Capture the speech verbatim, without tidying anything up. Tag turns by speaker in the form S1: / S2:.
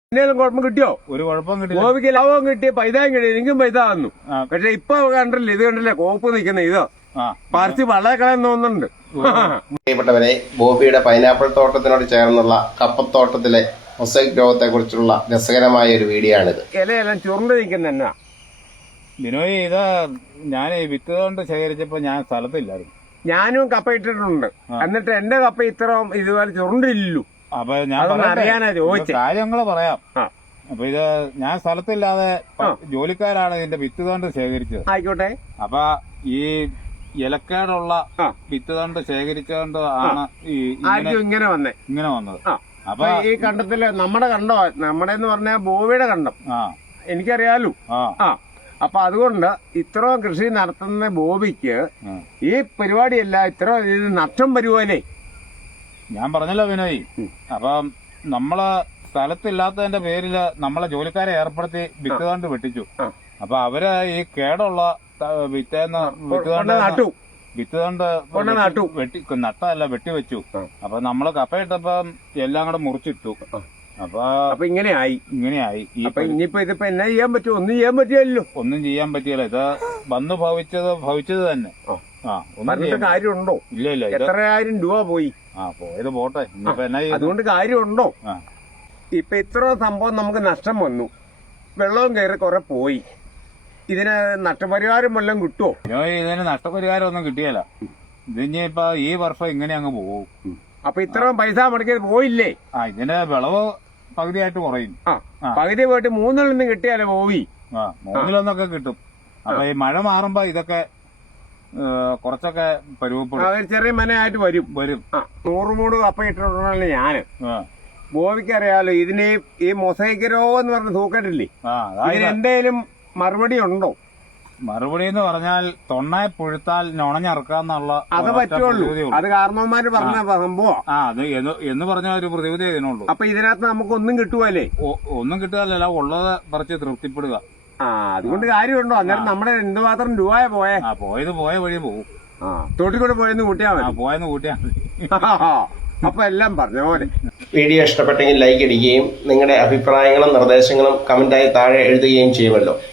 S1: എന്തെങ്കിലും കുഴപ്പം കിട്ടിയോ?
S2: ഒരു കുഴപ്പം കിട്ടി.
S1: ഗോപിക്ക് ലാഭം കിട്ടി, പൈതായും കിട്ടി, എനിക്കും പൈസ തന്നു. പക്ഷെ ഇപ്പൊ കണ്ടില്ല, ഇത് കണ്ടില്ലേ കോപ്പ് നിൽക്കുന്ന ഇത് പറിച്ച് വളകളെന്ന് തോന്നുന്നുണ്ട്.
S3: പ്രിയപ്പെട്ടവരെ, ബോബിയുടെ പൈനാപ്പിൾ തോട്ടത്തിനോട് ചേർന്നുള്ള കപ്പത്തോട്ടത്തിലെ മൊസൈക് രോഗത്തെ കുറിച്ചുള്ള രസകരമായ ഒരു വീഡിയോ ആണിത്.
S1: ഇലയെല്ലാം ചുരുണ്ട് നിൽക്കുന്ന എന്നാ
S2: ബിനോയ്, ഇത് ഞാൻ വിത്ത് കൊണ്ട് ശേഖരിച്ചപ്പോ ഞാൻ സ്ഥലത്തില്ലായിരുന്നു.
S1: ഞാനും കപ്പ ഇട്ടിട്ടുണ്ട്, എന്നിട്ട് എന്റെ കപ്പ ഇത്രയും ഇതുപോലെ ചുരുണ്ടില്ലു.
S2: അപ്പൊ ഞാൻ
S1: അറിയാനാ ചോദിച്ചത്.
S2: കാര്യങ്ങള് പറയാം. അപ്പൊ ഇത് ഞാൻ സ്ഥലത്തില്ലാതെ ജോലിക്കാരാണ് ഇതിന്റെ വിത്ത് കൊണ്ട് ശേഖരിച്ചത്.
S1: ആയിക്കോട്ടെ.
S2: അപ്പൊ ഈ ഇലക്കേടുള്ള വിത്ത് കൊണ്ട് ശേഖരിച്ചുകൊണ്ട് ആണ് ഈ
S1: ഇങ്ങനെ വന്നേ
S2: ഇങ്ങനെ വന്നത്.
S1: അപ്പൊ ഈ കണ്ടത്തില് നമ്മുടെ കണ്ടോ, നമ്മുടെ എന്ന് പറഞ്ഞാൽ ബോബിയുടെ കണ്ടം എനിക്കറിയാലോ. ആ അപ്പൊ അതുകൊണ്ട് ഇത്രയും കൃഷി നടത്തുന്ന ബോബിക്ക് ഈ പരിപാടിയല്ല ഇത്ര ഇത് നഷ്ടം വരുവാനേ.
S2: ഞാൻ പറഞ്ഞല്ലോ ബിനോയ്, അപ്പം നമ്മള് സ്ഥലത്തില്ലാത്തതിന്റെ പേരില് നമ്മളെ ജോലിക്കാരെ ഏർപ്പെടുത്തി വിത്ത് കൊണ്ട് വെട്ടിച്ചു. അപ്പൊ അവര് ഈ കേടുള്ള വിത്തേന്ന് വിത്ത് കൊണ്ട്
S1: നട്ടു
S2: വിത്ത് കൊണ്ട്
S1: നട്ടു
S2: വെട്ടി നട്ടല്ല വെട്ടിവെച്ചു. അപ്പൊ നമ്മള് കപ്പയിട്ടപ്പം എല്ലാം കൂടെ മുറിച്ചിട്ടു. അപ്പൊ
S1: അപ്പൊ ഇങ്ങനെയായി
S2: ഇങ്ങനെയായി
S1: അപ്പൊ ഇനിയിപ്പോ ഇതിപ്പോ എന്നാ ചെയ്യാൻ പറ്റും? ഒന്നും ചെയ്യാൻ പറ്റിയല്ലോ.
S2: ഒന്നും ചെയ്യാൻ പറ്റിയല്ലോ. ഇത് വന്ന് ഭവിച്ചത് ഭവിച്ചത് തന്നെ. ആ ഒന്നും
S1: കാര്യമുണ്ടോ?
S2: ഇല്ല ഇല്ല.
S1: എത്രയായിരം രൂപ പോയി.
S2: ആ പോയത് പോട്ടെ. ഇനിയിപ്പോ എന്നാ
S1: അതുകൊണ്ട് കാര്യമുണ്ടോ? ഇപ്പൊ ഇത്ര സംഭവം നമുക്ക് നഷ്ടം വന്നു, വെള്ളവും കയറി കുറെ പോയി. ഇതിന് നഷ്ടപരിഹാരം വല്ലതും കിട്ടുമോ?
S2: ഇതിന് നഷ്ടപരിഹാരം ഒന്നും കിട്ടിയല്ല. ഇതിനിപ്പോ ഈ വർഷം ഇങ്ങനെ അങ്ങ് പോകും.
S1: അപ്പൊ ഇത്രയും പൈസ മുടക്കിയത് പോയില്ലേ?
S2: ആ ഇതിന്റെ വിളവ് പകുതിയായിട്ട് കുറയും.
S1: ആ പകുതി പോയിട്ട് മൂന്നിലൊന്നും കിട്ടിയാലേ പോയി.
S2: ആ മൂന്നിലൊന്നൊക്കെ കിട്ടും. അപ്പൊ ഈ മഴ മാറുമ്പോ ഇതൊക്കെ കുറച്ചൊക്കെ പരുവപ്പെടും.
S1: ചെറിയ മനയായിട്ട് വരും
S2: വരും
S1: നൂറ് മൂട് കപ്പ ഇട്ടിട്ടുണ്ടല്ലേ ഞാന്. ബോബിക്കറിയാലോ ഇതിന് ഈ മൊസൈക്ക് രോഗം എന്ന് പറഞ്ഞ തൂക്കട്ടില്ലേ, ഇതിന് എന്തേലും മറുപടി ഉണ്ടോ?
S2: മറുപടി എന്ന് പറഞ്ഞാൽ തൊണ്ണയെ പുഴുത്താൽ ഞൊണഞ്ഞറക്കാന്നുള്ള
S1: അത് പറ്റുള്ളൂ. അത് കാരണവന്മാര് പറഞ്ഞ സംഭവം.
S2: ആ അത് എന്ന് പറഞ്ഞ ഒരു പ്രതിവിധി ഇതിനുള്ളൂ.
S1: അപ്പൊ ഇതിനകത്ത് നമുക്ക് ഒന്നും കിട്ടുവല്ലേ?
S2: ഒന്നും കിട്ടുകയല്ല, ഉള്ളത് പറിച്ച് തൃപ്തിപ്പെടുക.
S1: ആ അതുകൊണ്ട് കാര്യമുണ്ടോ? അന്നേരം നമ്മുടെ എന്തുമാത്രം രൂപയെ പോയേ?
S2: ആ പോയത് പോയ വഴി പോകും.
S1: ആ തോട്ടിക്കൂടെ പോയെന്ന് കൂട്ടിയാ മതി.
S2: പോയെന്ന് കൂട്ടിയാ മതി.
S1: അപ്പൊ എല്ലാം പറഞ്ഞ പോലെ.
S3: വീഡിയോ ഇഷ്ടപ്പെട്ടെങ്കിൽ ലൈക്ക് അടിക്കുകയും നിങ്ങളുടെ അഭിപ്രായങ്ങളും നിർദ്ദേശങ്ങളും കമന്റായി താഴെ എഴുതുകയും ചെയ്യുമല്ലോ.